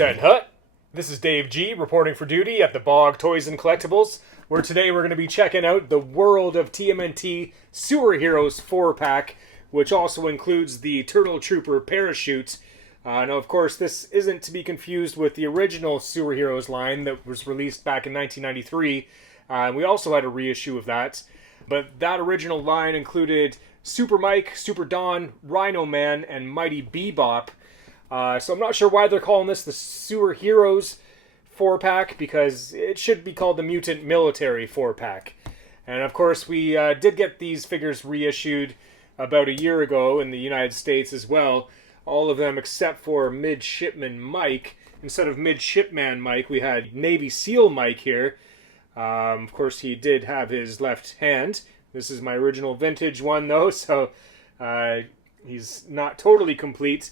Mutant Hut. This is Dave G reporting for duty at the Bog Toys and Collectibles, where today we're going to be checking out the World of TMNT Sewer Heroes 4-pack, which also includes the Turtle Trooper parachute. Now, of course, this isn't to be confused with the original Sewer Heroes line that was released back in 1993. We also had a reissue of that, but that original line included Super Mike, Super Don, Rhino Man, and Mighty Bebop. So I'm not sure why they're calling this the Sewer Heroes 4-pack, because it should be called the Mutant Military 4-pack. And of course, we did get these figures reissued about a year ago in the United States as well. All of them except for Midshipman Mike. Instead of Midshipman Mike, we had Navy SEAL Mike here. Of course, he did have his left hand. This is my original vintage one, though, so he's not totally complete.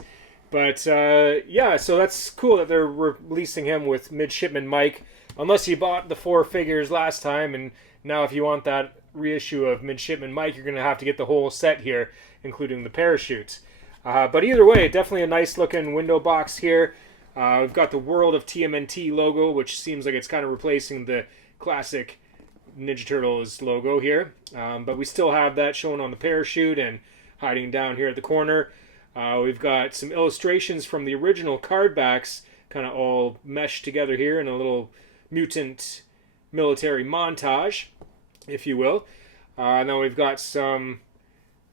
But, yeah, so that's cool that they're releasing him with Midshipman Mike. Unless you bought the 4 figures last time, and now if you want that reissue of Midshipman Mike, you're going to have to get the whole set here, including the parachute. But either way, definitely a nice-looking window box here. We've got the World of TMNT logo, which seems like it's kind of replacing the classic Ninja Turtles logo here. But we still have that shown on the parachute and hiding down here at the corner. We've got some illustrations from the original card backs kind of all meshed together here in a little mutant military montage, if you will. And then we've got some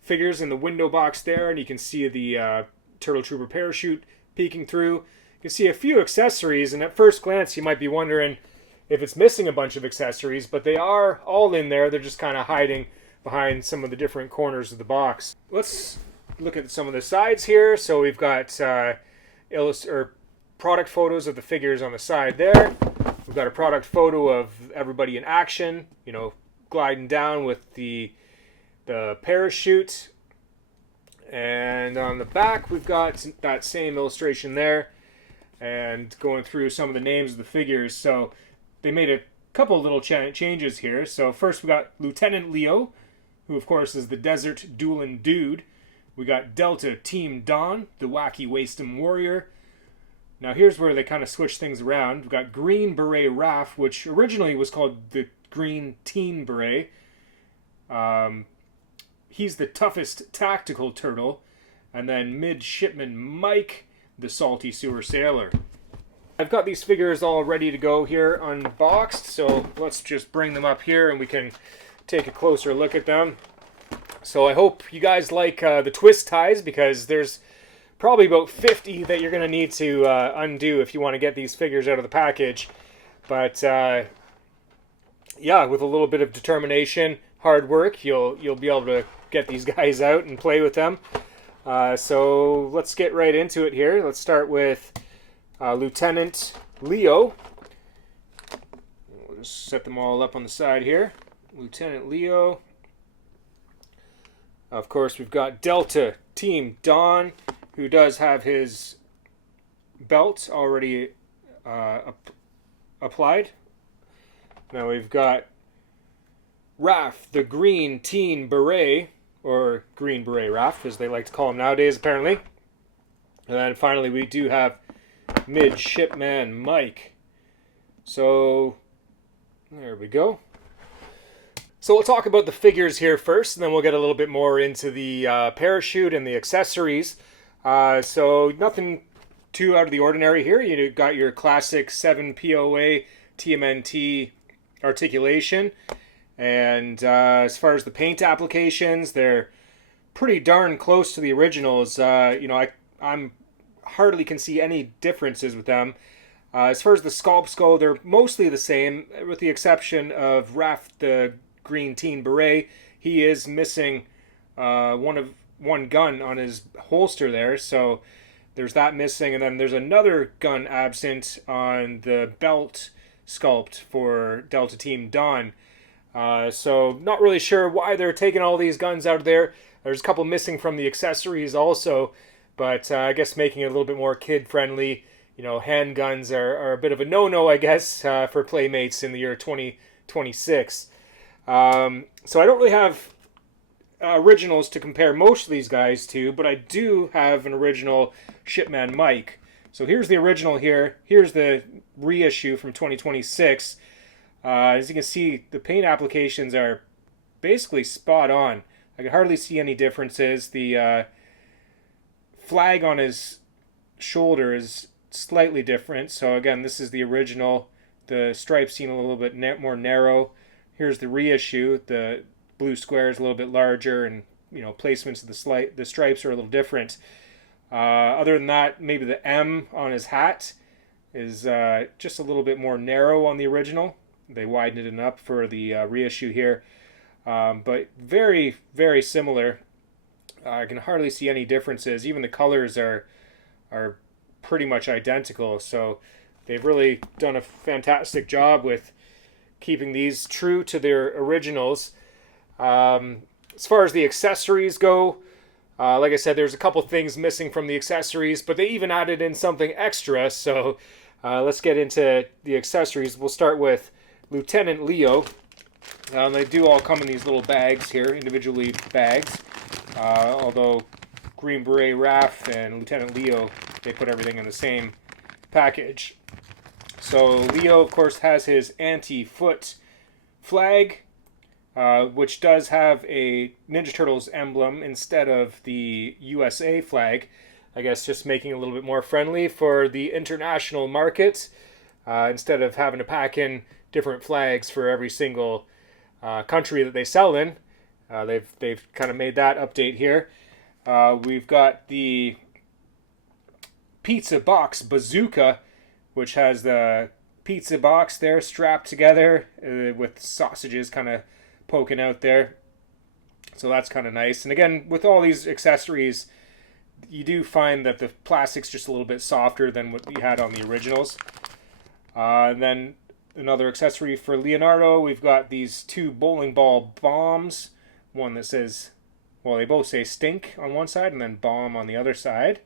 figures in the window box there, and you can see the Turtle Trooper parachute peeking through. You can see a few accessories, and at first glance you might be wondering if it's missing a bunch of accessories, but they are all in there. They're just kind of hiding behind some of the different corners of the box. Let's look at some of the sides here. So we've got product photos of the figures on the side there. We've got a product photo of everybody in action, you know, gliding down with the parachute. And on the back, we've got that same illustration there and going through some of the names of the figures. So they made a couple little changes here. So first we got Lieutenant Leo, who of course is the Desert Duelin' Dude. We got Delta Team Don, the Wacky Waste'em Warrior. Now here's where they kind of switch things around. We've got Green Beret Raph, which originally was called the Green Teen Beret. He's the toughest tactical turtle. And then Midshipman Mike, the Salty Sewer Sailor. I've got these figures all ready to go here unboxed, so let's just bring them up here and we can take a closer look at them. So I hope you guys like the twist ties, because there's probably about 50 that you're going to need to undo if you want to get these figures out of the package. But yeah, with a little bit of determination, hard work, you'll be able to get these guys out and play with them. So let's get right into it here. Let's start with Lieutenant Leo. We'll just set them all up on the side here. Lieutenant Leo. Of course, we've got Delta Team Don, who does have his belt already applied. Now we've got Raph, the Green Teen Beret, or Green Beret Raph, as they like to call him nowadays, apparently. And then finally, we do have Midshipman Mike. So, there we go. So we'll talk about the figures here first, and then we'll get a little bit more into the parachute and the accessories. So nothing too out of the ordinary here. You got your classic 7 POA TMNT articulation. And as far as the paint applications, they're pretty darn close to the originals. You know, I'm hardly can see any differences with them. As far as the sculpts go, they're mostly the same, with the exception of Raph the Green Teen Beret. He is missing one gun on his holster there, so there's that missing, and then there's another gun absent on the belt sculpt for Delta Team Don. So not really sure why they're taking all these guns out of there. There's a couple missing from the accessories also, but I guess making it a little bit more kid-friendly. You know, handguns are a bit of a no-no, I guess, for playmates in the year 2026. So I don't really have originals to compare most of these guys to, but I do have an original Shipman Mike. So here's the original here. Here's the reissue from 2026. As you can see, the paint applications are basically spot on. I can hardly see any differences. The flag on his shoulder is slightly different. So again, this is the original. The stripes seem a little bit more narrow. Here's the reissue. The blue square is a little bit larger, and placements of the stripes are a little different. Other than that, maybe the M on his hat is just a little bit more narrow on the original. They widened it up for the reissue here, but very, very similar. I can hardly see any differences. Even the colors are pretty much identical. So they've really done a fantastic job with keeping these true to their originals. As far as the accessories go, like I said, there's a couple things missing from the accessories, but they even added in something extra. So let's get into the accessories. We'll start with Lieutenant Leo. They do all come in these little bags here, individually bags. Although Green Beret Raph and Lieutenant Leo, they put everything in the same package. So Leo, of course, has his anti-foot flag, which does have a Ninja Turtles emblem instead of the USA flag. I guess just making it a little bit more friendly for the international market, instead of having to pack in different flags for every single country that they sell in. They've kind of made that update here. We've got the pizza box bazooka, which has the pizza box there strapped together with sausages kind of poking out there. So that's kind of nice. And again, with all these accessories, you do find that the plastic's just a little bit softer than what you had on the originals. And then another accessory for Leonardo, we've got these two bowling ball bombs. One that says, well, they both say stink on one side and then bomb on the other side.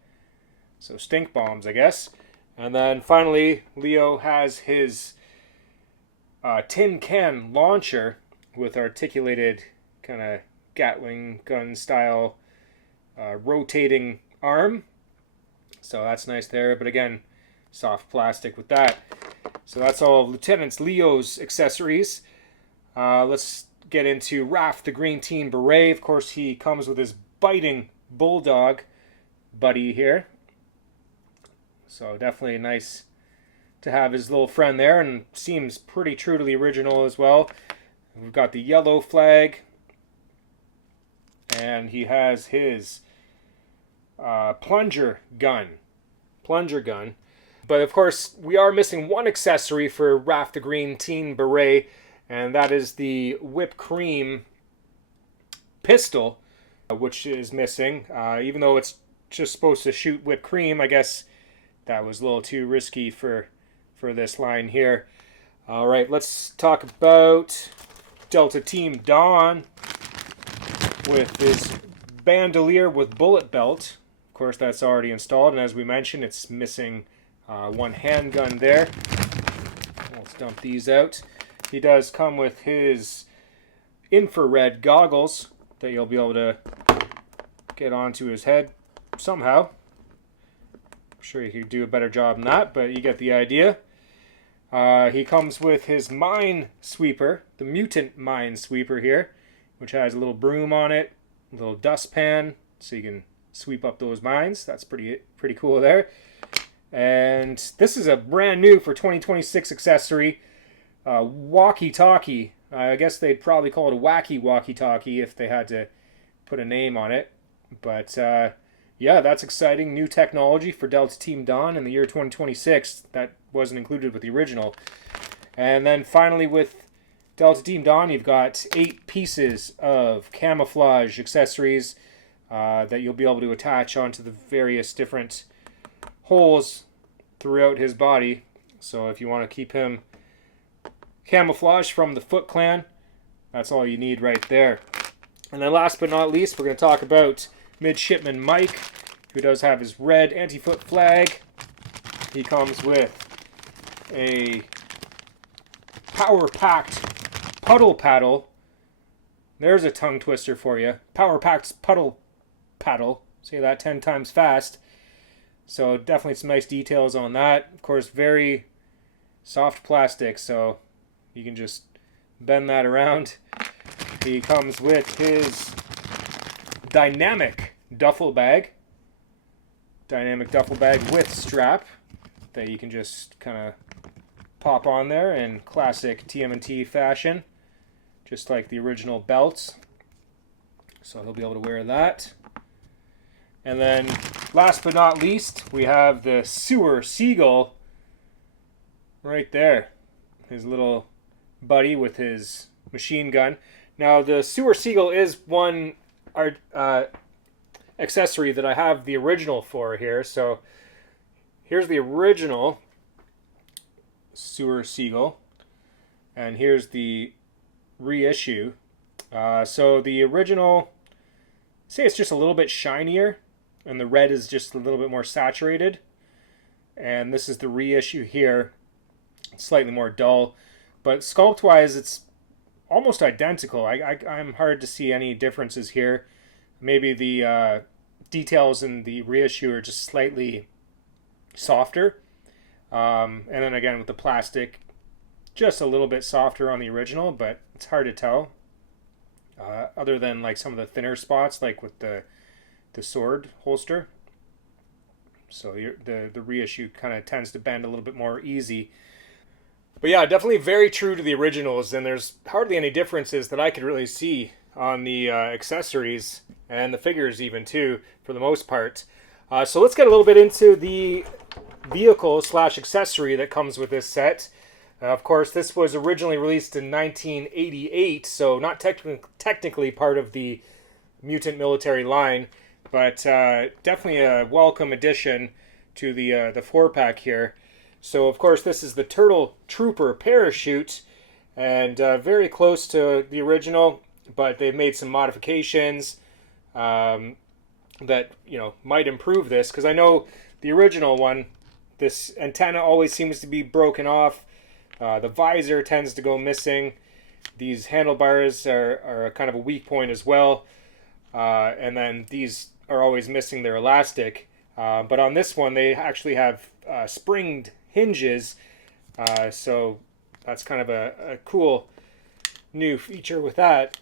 So stink bombs, I guess. And then finally, Leo has his tin can launcher with articulated kind of Gatling gun style rotating arm. So that's nice there. But again, soft plastic with that. So that's all of Lieutenant Leo's accessories. Let's get into Raph the Green Teen Beret. Of course, he comes with his biting bulldog buddy here. So definitely nice to have his little friend there, and seems pretty true to the original as well. We've got the yellow flag, and he has his plunger gun. But of course, we are missing one accessory for Raph the Green Teen Beret, and that is the whipped cream pistol, which is missing. Even though it's just supposed to shoot whipped cream, I guess that was a little too risky for this line here. All right, let's talk about Delta Team Dawn with his bandolier with bullet belt. Of course, that's already installed, and as we mentioned, it's missing one handgun there. Let's dump these out. He does come with his infrared goggles that you'll be able to get onto his head somehow. I'm sure you could do a better job than that, but you get the idea. He comes with his mine sweeper, the Mutant mine sweeper here, which has a little broom on it, a little dustpan, so you can sweep up those mines. That's pretty cool there. And this is a brand new for 2026 accessory, walkie-talkie. I guess they'd probably call it a wacky walkie-talkie if they had to put a name on it. But yeah, that's exciting. New technology for Delta Team Dawn in the year 2026. That wasn't included with the original. And then finally with Delta Team Dawn, you've got 8 pieces of camouflage accessories that you'll be able to attach onto the various different holes throughout his body. So if you want to keep him camouflaged from the Foot Clan, that's all you need right there. And then last but not least, we're going to talk about Midshipman Mike, who does have his red anti-foot flag. He comes with a power-packed puddle paddle. There's a tongue twister for you. Power-packed puddle paddle. Say that 10 times fast. So definitely some nice details on that. Of course, very soft plastic, so you can just bend that around. He comes with his dynamic duffel bag. Dynamic duffel bag with strap that you can just kind of pop on there in classic TMNT fashion, just like the original belts. So he'll be able to wear that. And then last but not least, we have the Sewer Seagull right there. His little buddy with his machine gun. Now the Sewer Seagull is one accessory that I have the original for here. So here's the original Sewer Seagull, and here's the reissue. So the original, say it's just a little bit shinier, and the red is just a little bit more saturated. And this is the reissue here, it's slightly more dull, but sculpt-wise, it's almost identical. I'm hard to see any differences here. Maybe the details in the reissue are just slightly softer. And then again with the plastic, just a little bit softer on the original, but it's hard to tell. Other than like some of the thinner spots, like with the sword holster. So the reissue kind of tends to bend a little bit more easy. But yeah, definitely very true to the originals, and there's hardly any differences that I could really see on the accessories and the figures even too, for the most part. So let's get a little bit into the vehicle / accessory that comes with this set. Of course, this was originally released in 1988, so not technically part of the Mutant military line, but definitely a welcome addition to the 4-pack here. So, of course, this is the Turtle Trooper parachute, and very close to the original, but they've made some modifications that, might improve this, because I know the original one, this antenna always seems to be broken off. The visor tends to go missing. These handlebars are kind of a weak point as well. And then these are always missing their elastic. But on this one, they actually have springed hinges. So that's kind of a cool new feature with that.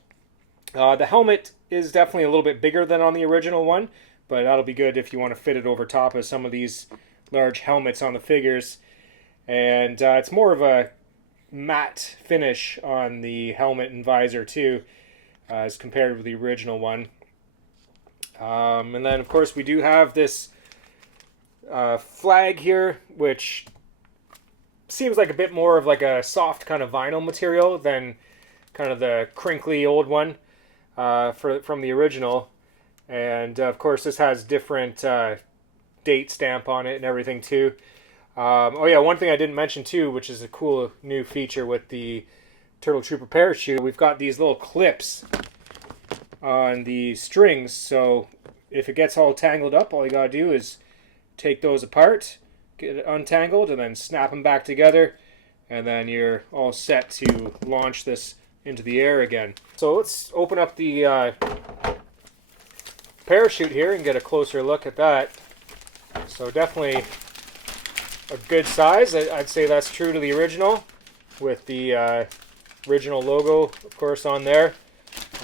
The helmet is definitely a little bit bigger than on the original one, but that'll be good if you want to fit it over top of some of these large helmets on the figures. And it's more of a matte finish on the helmet and visor too, as compared with the original one. And then of course we do have this flag here, which seems like a bit more of like a soft kind of vinyl material than kind of the crinkly old one from the original. And of course this has different date stamp on it and everything too. Oh yeah, one thing I didn't mention too, which is a cool new feature with the Turtle Trooper parachute, we've got these little clips on the strings, so if it gets all tangled up, all you gotta do is take those apart, get it untangled, and then snap them back together, and then you're all set to launch this into the air again. So let's open up the parachute here and get a closer look at that. So definitely a good size. I'd say that's true to the original, with the original logo, of course, on there.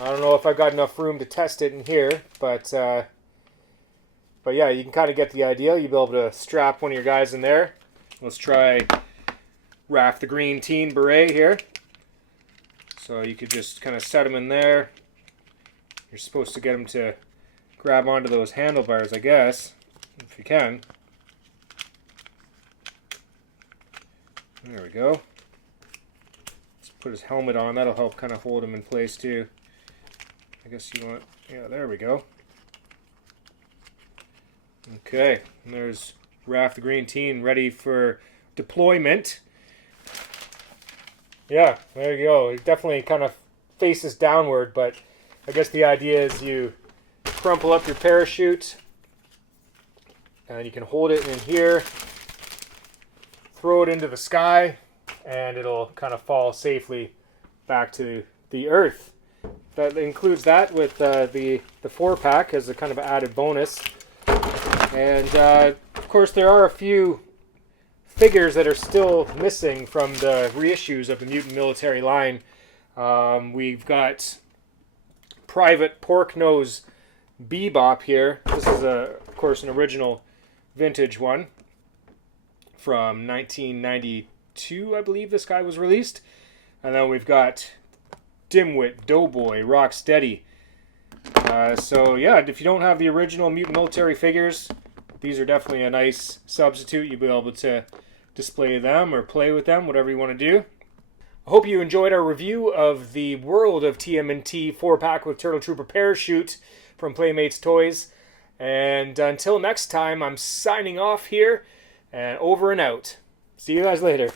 I don't know if I've got enough room to test it in here, but yeah, you can kind of get the idea. You'll be able to strap one of your guys in there. Let's try Raph the Green Teen Beret here. So you could just kind of set them in there. You're supposed to get them to grab onto those handlebars, I guess, if you can. There we go. Let's put his helmet on. That'll help kind of hold him in place too. I guess you want... Yeah, there we go. Okay, and there's Raph the Green Teen ready for deployment. Yeah, there you go. It definitely kind of faces downward, but I guess the idea is you crumple up your parachute and you can hold it in here, throw it into the sky, and it'll kind of fall safely back to the earth. That includes that with the 4-pack as a kind of added bonus. And of course, there are a few figures that are still missing from the reissues of the Mutant military line. We've got Private Porknose Bebop here. This is, of course, an original vintage one from 1992, I believe this guy was released. And then we've got Dimwit, Doughboy, Rocksteady. So yeah, if you don't have the original Mutant military figures, these are definitely a nice substitute. You'll be able to display them or play with them, whatever you want to do. I hope you enjoyed our review of the World of TMNT 4-pack with Turtle Trooper Parachute from Playmates Toys. And until next time, I'm signing off here, and over and out. See you guys later.